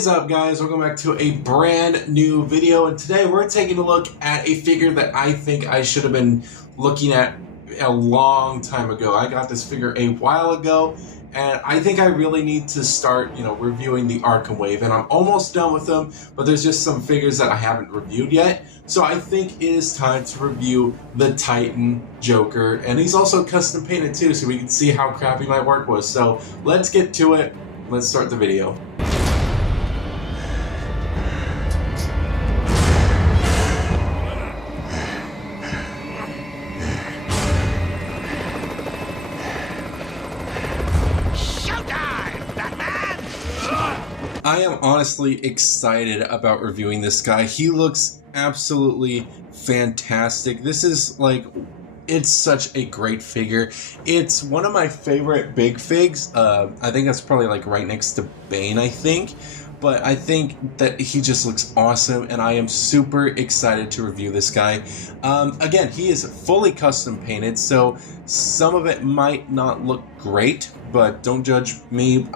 What's up, guys? Welcome back to a brand new video, and today we're taking a look at a figure that I think I should have been looking at a long time ago. I got this figure a while ago, and I think I really need to start, reviewing the Arkham Wave, and I'm almost done with them, but there's just some figures that I haven't reviewed yet. So I think it is time to review the Titan Joker, and he's also custom painted too, so we can see how crappy my work was. So let's get to it. Let's start the video. I am honestly excited about reviewing this guy. He looks absolutely fantastic. This is it's such a great figure. It's one of my favorite big figs. I think that's probably right next to Bane, I think. But I think that he just looks awesome, and I am super excited to review this guy. Again, he is fully custom painted, so some of it might not look great, but don't judge me.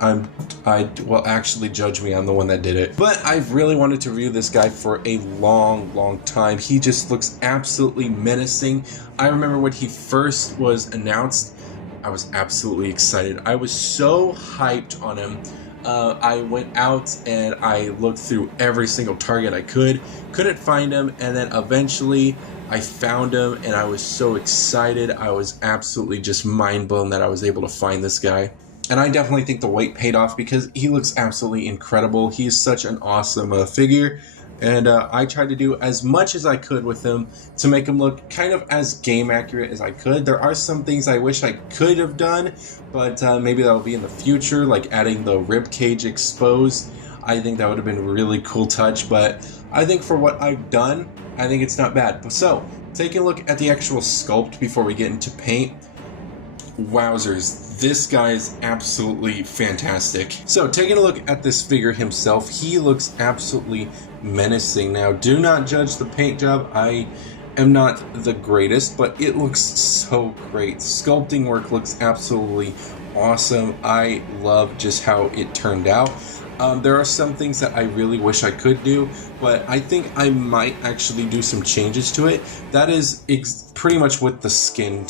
Well, actually judge me. I'm the one that did it. But I've really wanted to review this guy for a long time. He just looks absolutely menacing. I remember when he first was announced, I was absolutely excited. I was so hyped on him. I went out and I looked through every single Target I couldn't find him, and then eventually I found him, and I was so excited. I was absolutely just mind blown that I was able to find this guy. And I definitely think the wait paid off because he looks absolutely incredible. He's such an awesome figure. And I tried to do as much as I could with him to make him look kind of as game accurate as I could. There are some things I wish I could have done, but maybe that'll be in the future, like adding the rib cage exposed. I think that would have been a really cool touch, but I think for what I've done, I think it's not bad. So, taking a look at the actual sculpt before we get into paint. Wowzers, this guy is absolutely fantastic. So, taking a look at this figure himself, he looks absolutely menacing. Now, do not judge the paint job. I am not the greatest, but it looks so great. Sculpting work looks absolutely awesome. I love just how it turned out. There are some things that I really wish I could do, but I think I might actually do some changes to it. That is pretty much with the skin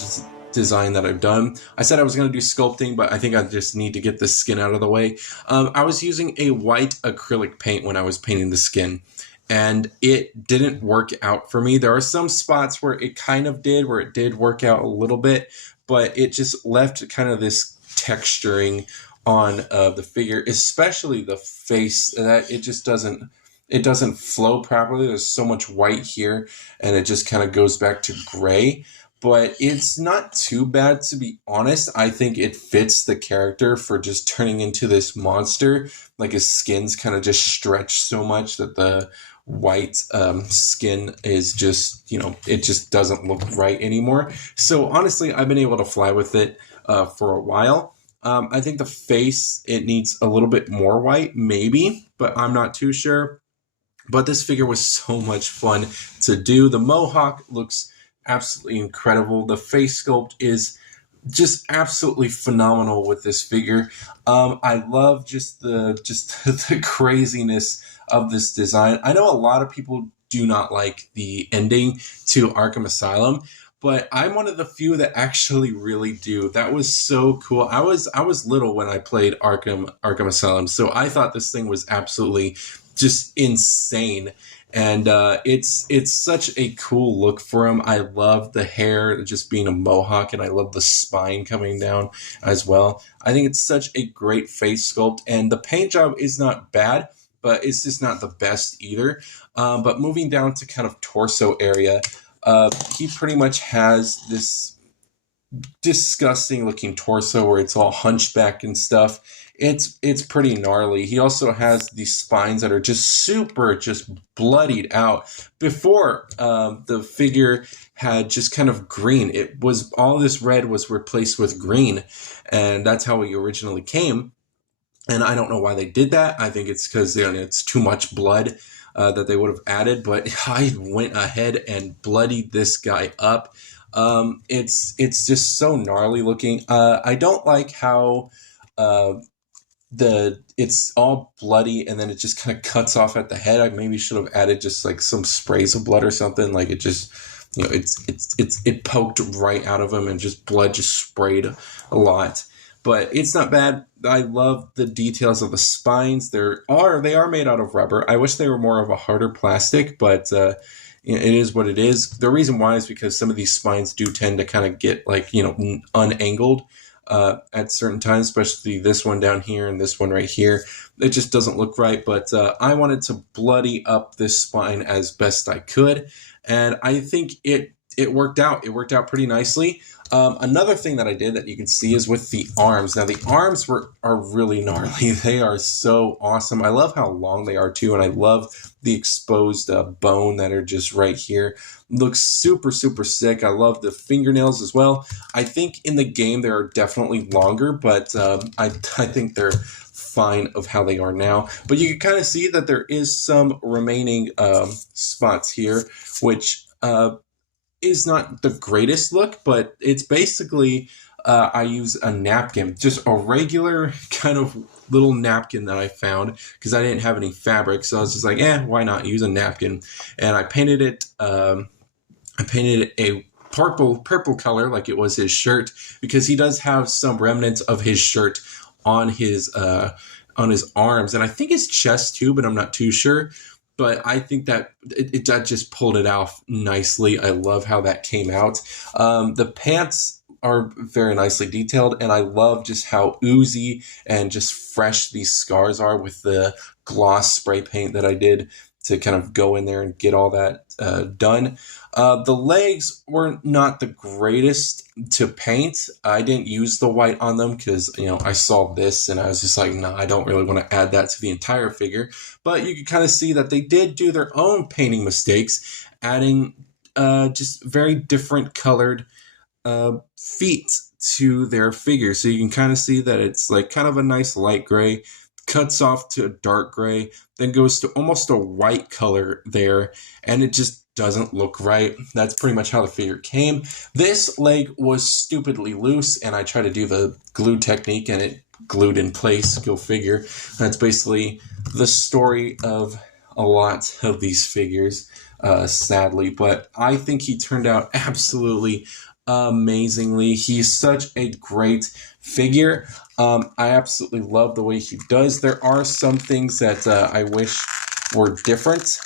design that I've done. I said I was going to do sculpting, but I think I just need to get the skin out of the way. I was using a white acrylic paint when I was painting the skin, and it didn't work out for me. There are some spots where it kind of did, where it did work out a little bit, but it just left kind of this texturing on the figure, especially the face, that it just doesn't flow properly. There's so much white here, and it just kind of goes back to gray. But it's not too bad, to be honest. I think it fits the character for just turning into this monster. Like, his skin's kind of just stretched so much that the white skin is just, it just doesn't look right anymore. So honestly, I've been able to fly with it for a while. I think the face, it needs a little bit more white, maybe, but I'm not too sure. But this figure was so much fun to do. The mohawk looks absolutely incredible. The face sculpt is just absolutely phenomenal with this figure. I love just the craziness of this design. I know a lot of people do not like the ending to Arkham Asylum, but I'm one of the few that actually really do. That was so cool. I was little when I played Arkham Asylum, so I thought this thing was absolutely just insane. And it's such a cool look for him. I love the hair just being a mohawk, and I love the spine coming down as well. I think it's such a great face sculpt, and the paint job is not bad, but it's just not the best either. But moving down to kind of torso area, he pretty much has this disgusting looking torso where it's all hunchback and stuff. It's pretty gnarly. He also has these spines that are just super bloodied out. Before, the figure had just kind of green. It was all this red was replaced with green, and that's how he originally came. And I don't know why they did that. I think it's because it's too much blood that they would have added. But I went ahead and bloodied this guy up. It's just so gnarly looking. I don't like how it's all bloody, and then it just kind of cuts off at the head. I maybe should have added just like some sprays of blood or something. Like it just, it poked right out of him, and just blood just sprayed a lot. But it's not bad. I love the details of the spines. They are made out of rubber. I wish they were more of a harder plastic, but it is what it is. The reason why is because some of these spines do tend to kind of get like, unangled at certain times, especially this one down here and this one right here. It just doesn't look right, but I wanted to bloody up this spine as best I could, and I think it worked out. It worked out pretty nicely. Another thing that I did that you can see is with the arms. Now the arms are really gnarly. They are so awesome. I love how long they are too, and I love the exposed bone that are just right here. Looks super, super sick. I love the fingernails as well. I think in the game they are definitely longer, but I think they're fine of how they are now. But you can kind of see that there is some remaining spots here, which is not the greatest look, but it's basically I use a napkin, just a regular kind of little napkin that I found because I didn't have any fabric, so I was just like, why not use a napkin? And I painted it. I painted it a purple color like it was his shirt, because he does have some remnants of his shirt on his arms, and I think his chest too, but I'm not too sure. But I think that it just pulled it off nicely. I love how that came out. The pants are very nicely detailed, and I love just how oozy and just fresh these scars are with the gloss spray paint that I did to kind of go in there and get all that done. The legs were not the greatest to paint. I didn't use the white on them because, I saw this and I was just like, no, I don't really want to add that to the entire figure. But you can kind of see that they did do their own painting mistakes, adding just very different colored feet to their figure. So you can kind of see that it's like kind of a nice light gray, cuts off to a dark gray, then goes to almost a white color there, and it just doesn't look right. That's pretty much how the figure came. This leg was stupidly loose, and I tried to do the glue technique, and it glued in place. Go figure. That's basically the story of a lot of these figures, sadly, but I think he turned out absolutely amazingly. He's such a great figure. I absolutely love the way he does. There are some things that I wish were different.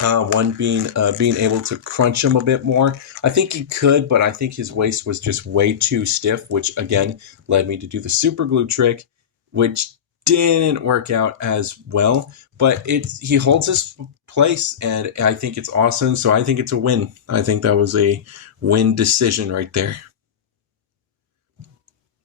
One being able to crunch him a bit more. I think he could, but I think his waist was just way too stiff, which again led me to do the super glue trick, which didn't work out as well. But he holds his place, and I think it's awesome. So I think it's a win. I think that was a win decision right there.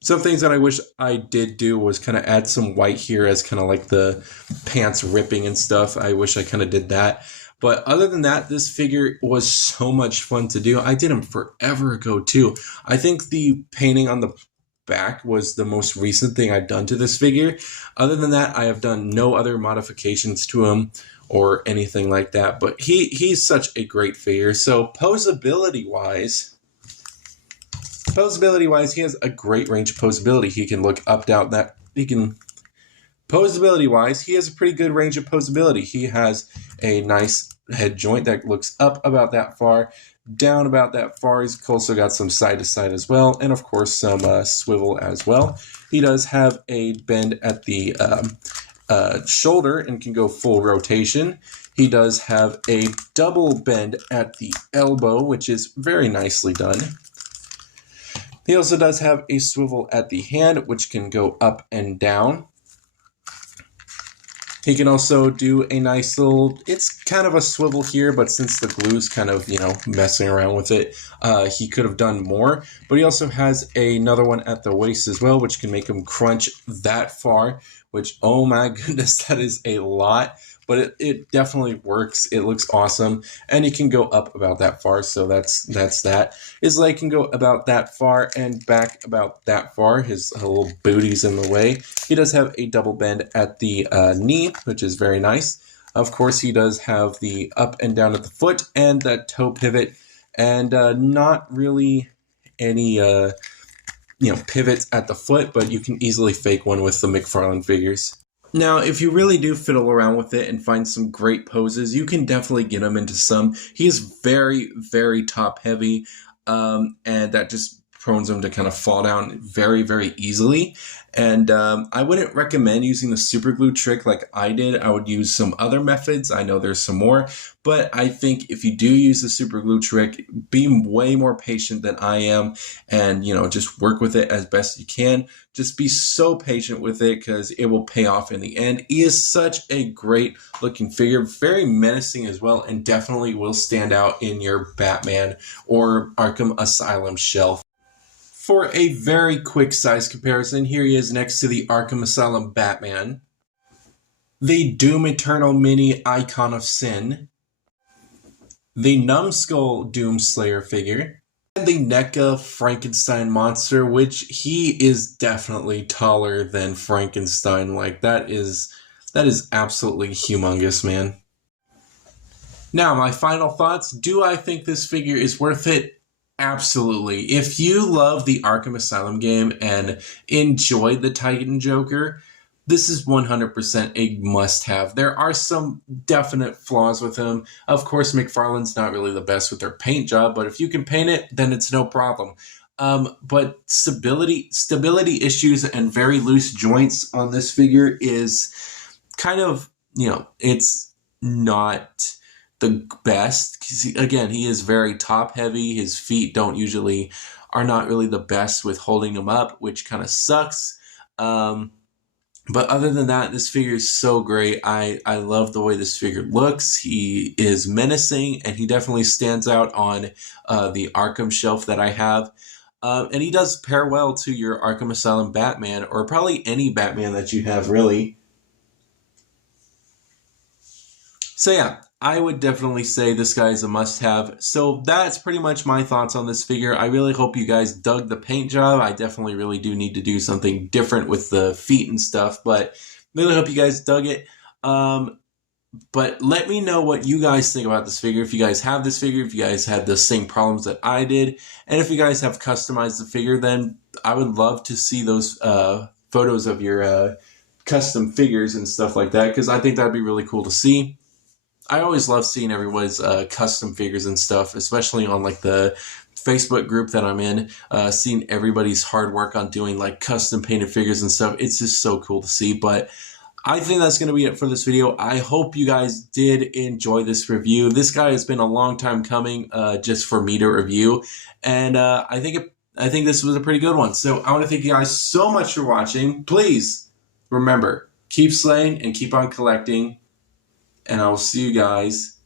Some things that I wish I did do was kind of add some white here as kind of like the pants ripping and stuff. I wish I kind of did that. But other than that, this figure was so much fun to do. I did him forever ago too. I think the painting on the back was the most recent thing I've done to this figure. Other than that, I have done no other modifications to him or anything like that. But he's such a great figure. So posability wise, he has a great range of posability. He can look up, down, posability-wise, he has a pretty good range of posability. He has a nice head joint that looks up about that far, down about that far. He's also got some side-to-side as well, and of course some swivel as well. He does have a bend at the shoulder and can go full rotation. He does have a double bend at the elbow, which is very nicely done. He also does have a swivel at the hand, which can go up and down. He can also do a nice little, it's kind of a swivel here, but since the glue's kind of, messing around with it, he could have done more. But he also has another one at the waist as well, which can make him crunch that far, which, oh my goodness, that is a lot. But it definitely works. It looks awesome. And he can go up about that far, so that's that. His leg can go about that far and back about that far. His little booty's in the way. He does have a double bend at the knee, which is very nice. Of course, he does have the up and down at the foot and that toe pivot. And not really any pivots at the foot, but you can easily fake one with the McFarlane figures. Now, if you really do fiddle around with it and find some great poses, you can definitely get him into some. He is very, very top heavy, and that just prones him to kind of fall down very, very easily. And I wouldn't recommend using the super glue trick like I did. I would use some other methods. I know there's some more, but I think if you do use the super glue trick, be way more patient than I am, and just work with it as best you can. Just be so patient with it because it will pay off in the end. He is such a great looking figure, very menacing as well, and definitely will stand out in your Batman or Arkham Asylum shelf. For a very quick size comparison, here he is next to the Arkham Asylum Batman, the Doom Eternal Mini Icon of Sin, the Numbskull Doomslayer figure, and the NECA Frankenstein monster, which he is definitely taller than Frankenstein. Like, that is absolutely humongous, man. Now, my final thoughts. Do I think this figure is worth it? Absolutely. If you love the Arkham Asylum game and enjoyed the Titan Joker, this is 100% a must-have. There are some definite flaws with him. Of course, McFarlane's not really the best with their paint job, but if you can paint it, then it's no problem. But stability issues and very loose joints on this figure is kind of, it's not the best. Again, he is very top heavy. His feet are not really the best with holding him up, which kind of sucks. But other than that, this figure is so great. I love the way this figure looks. He is menacing, and he definitely stands out on the Arkham shelf that I have. And he does pair well to your Arkham Asylum Batman, or probably any Batman that you have, really. So yeah, I would definitely say this guy is a must-have. So that's pretty much my thoughts on this figure. I really hope you guys dug the paint job. I definitely really do need to do something different with the feet and stuff, but really hope you guys dug it. But let me know what you guys think about this figure. If you guys have this figure, if you guys had the same problems that I did, and if you guys have customized the figure, then I would love to see those photos of your custom figures and stuff like that, because I think that'd be really cool to see. I always love seeing everyone's custom figures and stuff, especially on like the Facebook group that I'm in, seeing everybody's hard work on doing like custom painted figures and stuff. It's just so cool to see. But I think that's going to be it for this video. I hope you guys did enjoy this review. This guy has been a long time coming just for me to review. And I think this was a pretty good one. So I want to thank you guys so much for watching. Please remember, keep slaying and keep on collecting. And I will see you guys.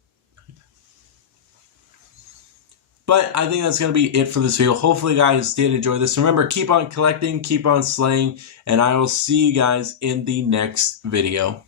But I think that's going to be it for this video. Hopefully you guys did enjoy this. Remember, keep on collecting, keep on slaying, and I will see you guys in the next video.